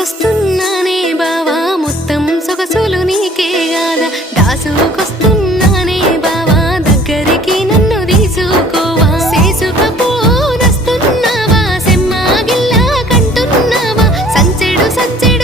దాసుకొస్తున్నానే బావా మొత్తం సొగసులు నీకే గాదా దాసుకొస్తున్నానే బావా దగ్గరికి నన్ను తీసుకోవా చేసుకపోనస్తున్నావా సెమ్మాగిల్లా కంటున్నావా సంచెడు సంచెడు